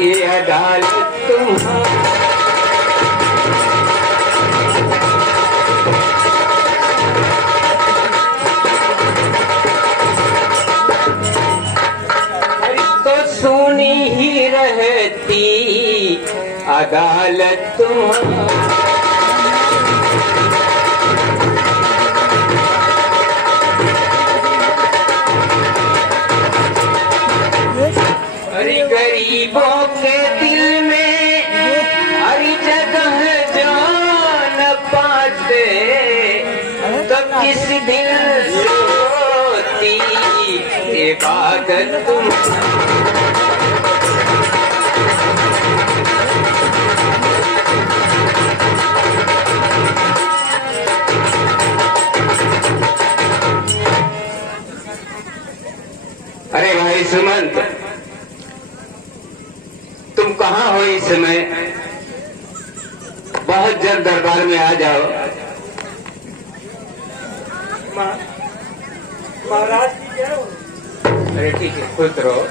ये अदालत तुम्हारी। तो सुनी ही रहती अदालत तुम्हारी। अरे गरीबों के दिल में हर जगह जान पाते, तो किस दिल से होती इबादत तुम्हारी। अरे भाई सुमंत, तुम कहाँ हो इस समय? बहुत जल्द दरबार में आ जाओ। महाराज क्या हो? अरे ठीक है, खुश रहो।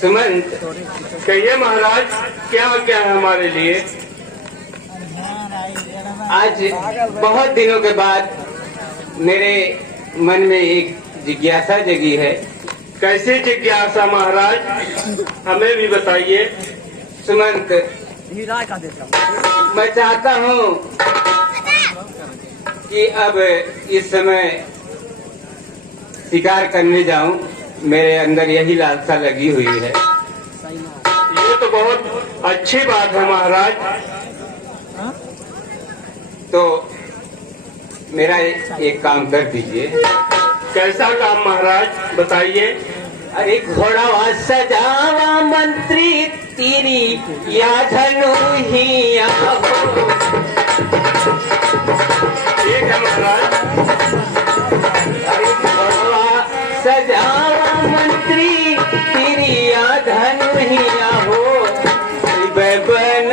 सुमंत, कहिए महाराज, क्या क्या है हमारे लिए? आज बहुत दिनों के बाद मेरे मन में एक जिज्ञासा जगी है। कैसे जिज्ञासा महाराज, हमें भी बताइए। सुमंत, मैं चाहता हूँ कि अब इस समय शिकार करने जाऊं। मेरे अंदर यही लालसा लगी हुई है। ये तो बहुत अच्छी बात है महाराज। तो मेरा एक काम कर दीजिए। कैसा काम महाराज, बताइए। अरे घोड़ा सजावा मंत्री तेरी या धनु ही हो। ठीक है महाराज। अरे घोड़ा सजावा मंत्री तेरी या धनु ही हो। बन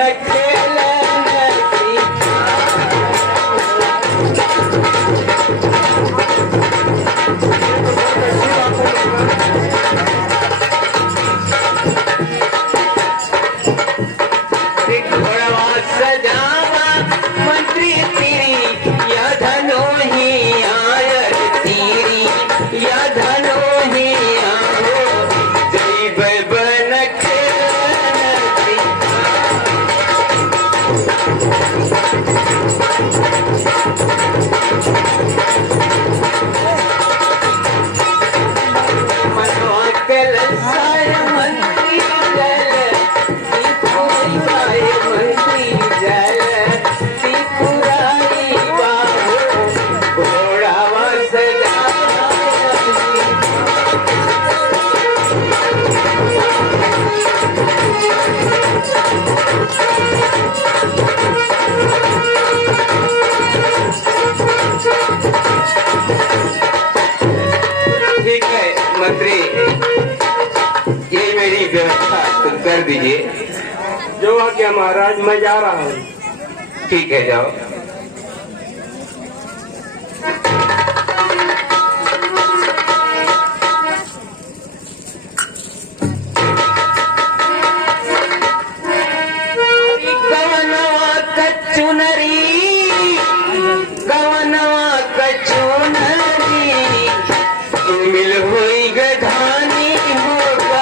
मंत्री, यही मेरी व्यवस्था तुम कर दीजिए। जो आज्ञा महाराज, मैं जा रहा हूँ। ठीक है, जाओ। गवनवा कचुनरी, गवनवा कचुनरी, मिल हुई गधानी होगा।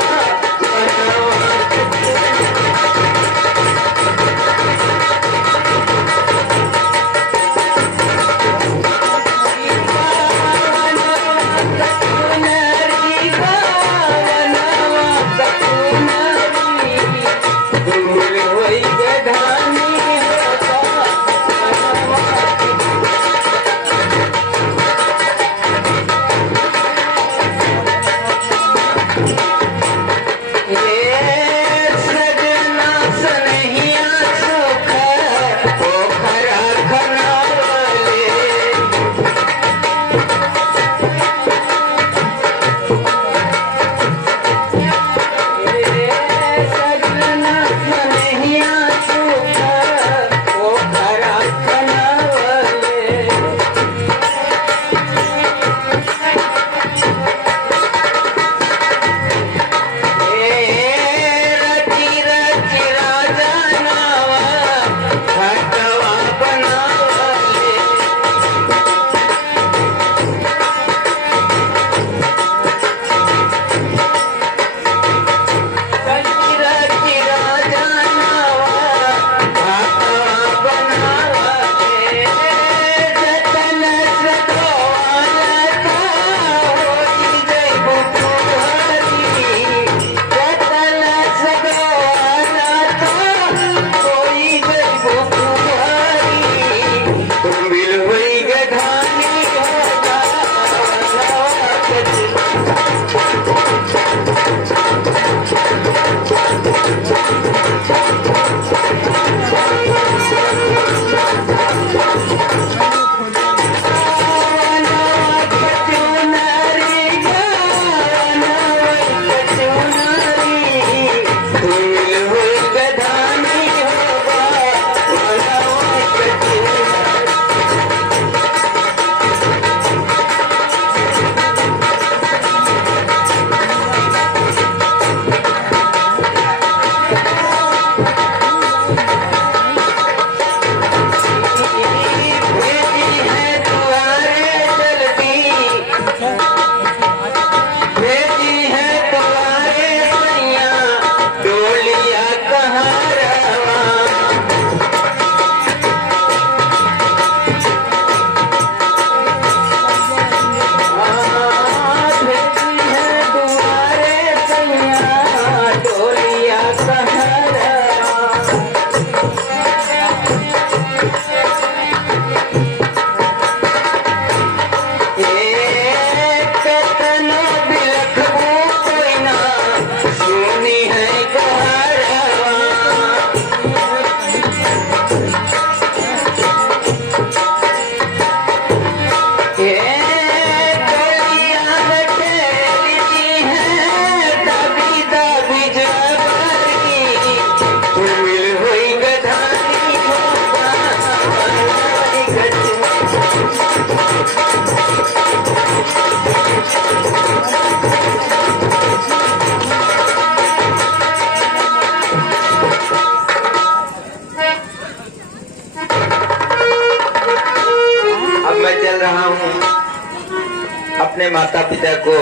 माता पिता को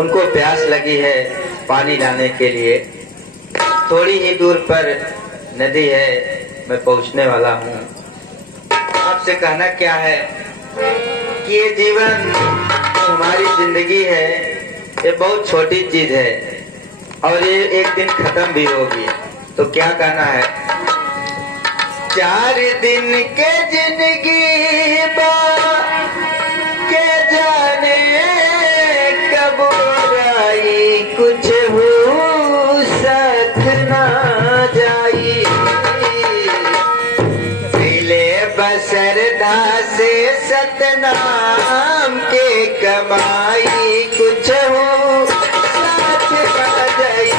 उनको प्यास लगी है पानी लाने के लिए। थोड़ी ही दूर पर नदी है, मैं पहुंचने वाला हूँ। आपसे कहना क्या है कि ये जीवन हमारी जिंदगी है, ये बहुत छोटी चीज है और ये एक दिन खत्म भी होगी। तो क्या कहना है, 4 दिन के जिंदगी के जाने कब आई, कुछ हो साथ ना जाई। पहले बसरदा से सतनाम के कमाई, कुछ हो साथ ना जाई।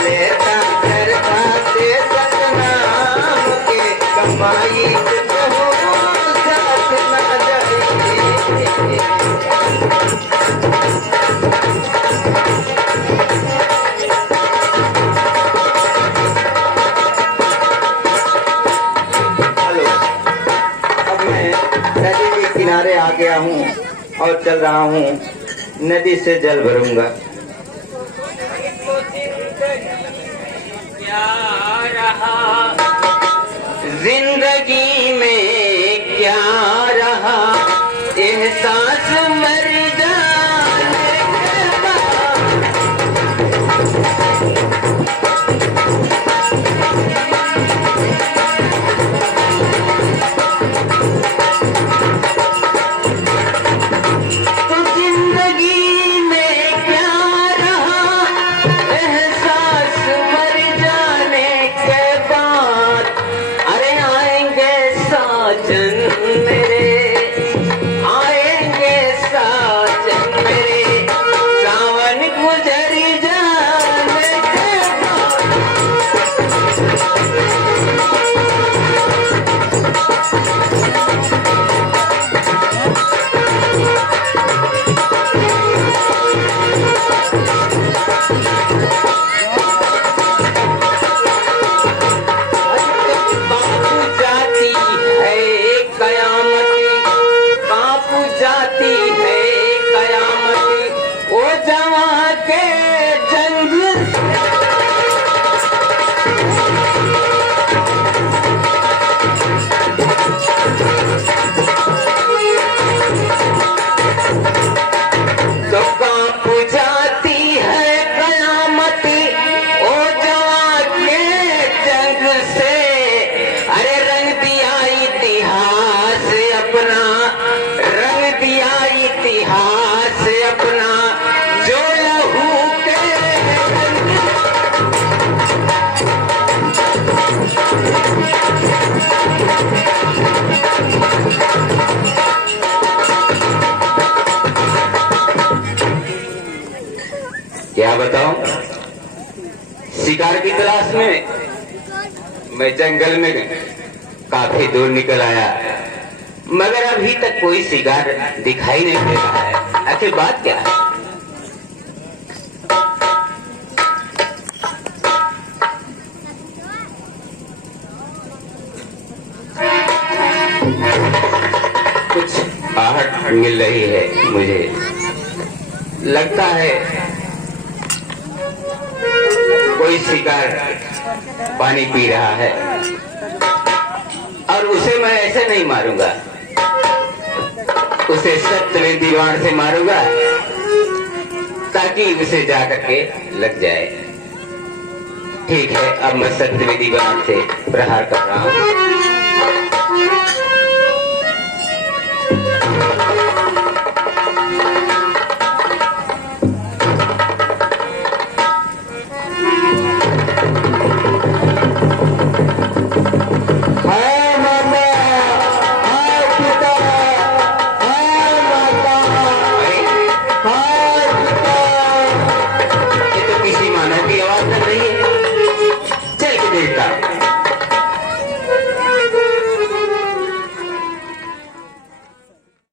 लेता करता से सतनाम के कमाई तो साथ न जाए। हेलो, अब मैं नदी के किनारे आ गया हूँ और चल रहा हूँ, नदी से जल भरूंगा। क्या रहा जिंदगी में, क्या रहा एहसास मर जाने के बाद। तो जिंदगी में क्या रहा एहसास मर जाने के बाद। अरे आएंगे साजन मेरे, आएंगे साजन मेरे, सावन गुजर जाने के बाद। बापू जाती है कयामती, बापू जाती है कयामती, ओ जवां के जंग तो बापू जाती है कयामती, ओ जवां के जंग से। अरे रंग दिया इतिहास अपना, रंग दिया इतिहास अपना, जो लहू के रंग क्या बताऊं, शिकार की तलाश में मैं जंगल में काफी दूर निकल आया, मगर अभी तक कोई शिकार दिखाई नहीं दे रहा है। आखिर बात क्या है? कुछ आहट मिल रही है मुझे, लगता है कोई शिकार पानी पी रहा है, और उसे मैं ऐसे नहीं मारूंगा, उसे सत्य दीवार से मारूंगा ताकि उसे जाकर के लग जाए। ठीक है, अब मैं सत्य दीवार से प्रहार कर रहा हूं।